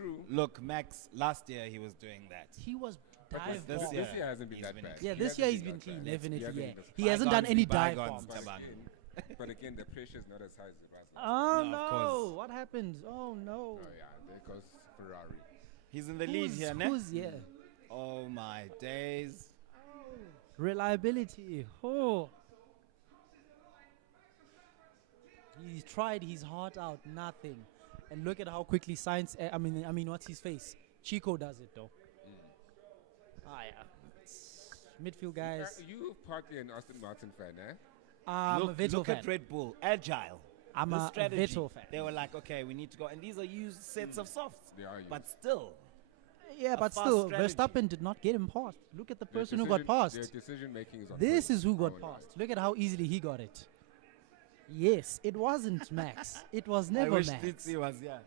True. Look, Max, last year he was doing that. He was But dive this bomb. year- this year hasn't been he's that been bad. Yeah, He this year hasn't he's been been that clean, bad. definitely. He hasn't Yeah, been that he hasn't done Bygones any be dive bygones, bombs. But Tabang. again, but again, the pressure is not as high as it was. Oh No, of no! course. What happened? Oh no! Oh yeah, there goes Ferrari. He's in the lead here, ne? Who's yeah? Oh my days. Reliability. Oh. He tried his heart out, nothing. And look at how quickly science. I mean, what's his face? Chico does it though. Ah yeah. It's midfield guys. You partly an Aston Martin fan, eh? I'm a Vettel look fan. at Red Bull, agile. I'm The a strategy. Vettel fan. They were like, okay, we need to go, and these are used sets of softs. They are used. But still, Yeah, a but fast still, strategy. Verstappen did not get him past. Look at the Their person who got Their past. decision making is on This point. is who got Oh, past. Look at how easily he got it. Yes, it wasn't Max. It was never I wish Max. Tsitsi was here.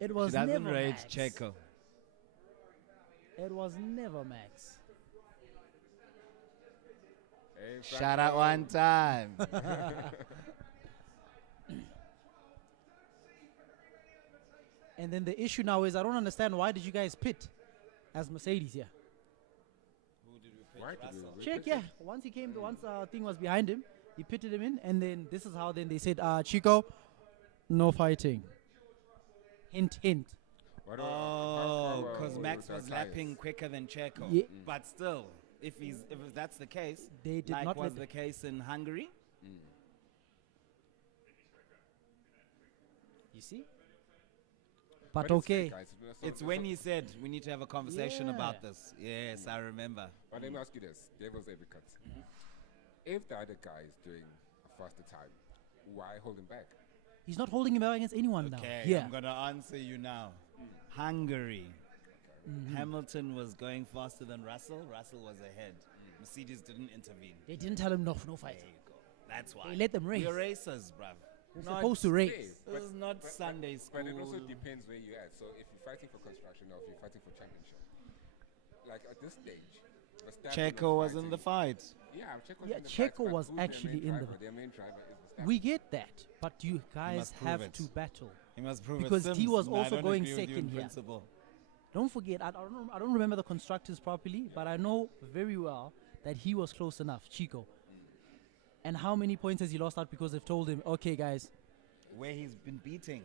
It was She doesn't never rate Max. Checo. It was never Max. Hey, Shout out one time. And then the issue now is I don't understand why did you guys pit as Mercedes here? Why did we Check, yeah. Once he came, once thing was behind him, he pitted him in, and then this is how then they said, Chico, no fighting. Hint, hint. Oh, because Max was lapping quicker than Checo. Yeah. But still, if that's the case, They did like not was let the case in Hungary, You see? But okay. it's when he said we need to have a conversation Yeah. about this. Yes, I remember. But let me ask you this: devil's advocate. If the other guy is doing a faster time, why hold him back? He's not holding him out against anyone Okay, now. Yeah. I'm gonna answer you now. Hungary. Hamilton was going faster than Russell. Russell was ahead. Mercedes didn't intervene. They didn't tell him no There fighting. you go. That's why. They let them race. We're racers, bruv. They're Not- supposed to race. This is not Sunday school. But it also depends where you're at. So if you're fighting for construction or if you're fighting for championship, like at this stage, Verstappen Checo was in the fighting- fight. Yeah, Checo Yeah, in the Checo fight, but was who's their actually main in the- driver? Their main driver is Verstappen. We get that, but you guys must prove have it. to battle. He must prove Because it. he Sims, was no, I also don't going agree with you in second here. principle. Don't forget, I don't remember the constructors properly, but I know very well that he was close enough, Chico. And how many points has he lost out because they've told him, okay, guys, Where he's been beating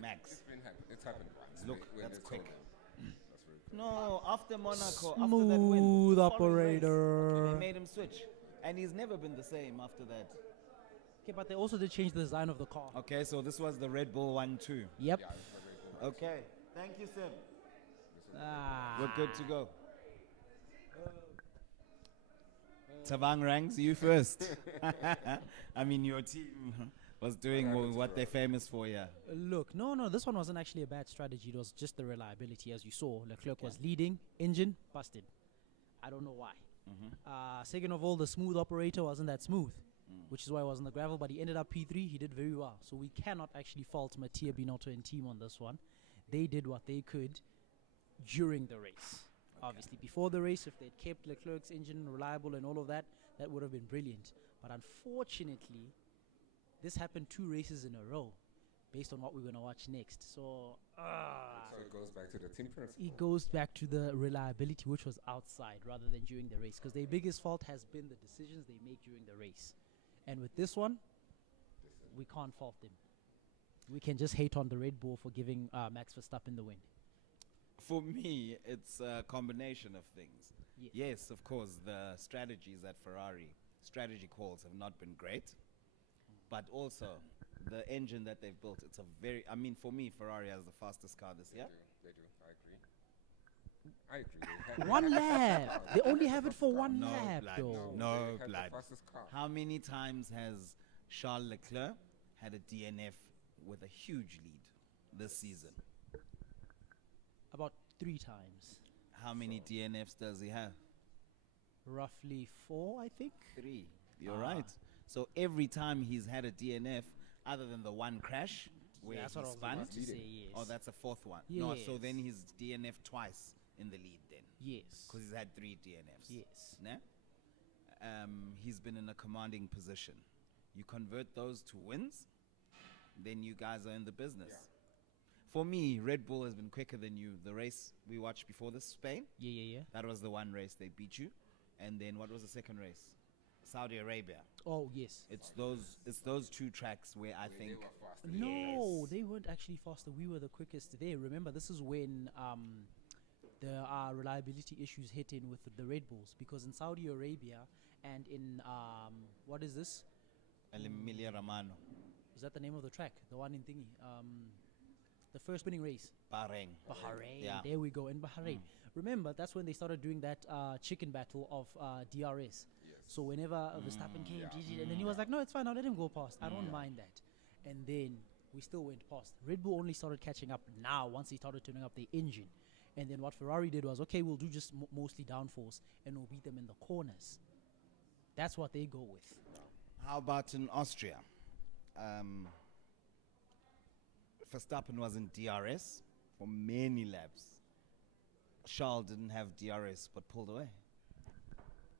Max. It's happened once. Look, when that's they quick. told him. That's very quick. No, after Monaco, after that win, Smooth the following race, operator. they made him switch, and he's never been the same after that. okay, but they also did change the design of the car. Okay, so this was the Red Bull 1-2. Yep. Yeah, it's very cool. Okay, thank you, Sim. Ah. We're good to go. Tabang ranks you first. I mean, your team was doing what they're famous for, yeah. Look, no, this one wasn't actually a bad strategy. It was just the reliability, as you saw. Leclerc was leading, engine busted. I don't know why. Second of all, the smooth operator wasn't that smooth, which is why I was on the gravel, but he ended up P3. He did very well. So we cannot actually fault Mattia Binotto and team on this one. They did what they could during the race. Obviously, before the race, if they'd kept Leclerc's engine reliable and all of that, that would have been brilliant. But unfortunately, this happened 2 races in a row based on what we're going to watch next. So, So it goes back to the team principle. it goes back to the reliability, which was outside rather than during the race. Because their biggest fault has been the decisions they make during the race. And with this one, we can't fault them. We can just hate on the Red Bull for giving Max Verstappen the win. For me, it's a combination of things. Yeah. Yes, of course, the strategies at Ferrari, strategy calls have not been great, but also the engine that they've built, it's a very, I mean, for me, Ferrari has the fastest car this year. They do. I agree. They have One the lap. fastest car. They only have it for one No lap, blood, though. no they have blood. the fastest car. How many times has Charles Leclerc had a DNF with a huge lead this season? About 3 times. How many DNFs does he have? Roughly 4, I think. 3. You're right. So every time he's had a DNF, other than the one crash where That's he what I was spun, about to say, yes. oh, that's a 4th one. No, so Yes. then he's DNF twice in the lead then, Yes. because he's had 3 DNFs. Yes. Ne? He's been in a commanding position. You convert those to wins, then you guys are in the business. For me, Red Bull has been quicker than you. The race we watched before this, Spain, Yeah. that was the one race they beat you. And then what was the second race? Saudi Arabia. Oh yes. It's those two tracks where I They think were faster. No, Yes. they weren't actually faster. We were the quickest there. Remember, this is when there are reliability issues hit in with the Red Bulls, because in Saudi Arabia and in what is this? Emilia Romagna, Is that the name of the track? The one in thingy. The first winning race. Bahrain. Bahrain. Yeah. There we go. In Bahrain. Remember, that's when they started doing that chicken battle of DRS. Yes. So whenever Verstappen came, yeah. and then he was like, no, it's fine, I'll let him go past. I don't mind that. And then we still went past. Red Bull only started catching up now once they started turning up the engine. And then what Ferrari did was, okay, we'll do just mostly downforce and we'll beat them in the corners. That's what they go with. How about in Austria? Verstappen was in DRS for many laps. Charles didn't have DRS but pulled away.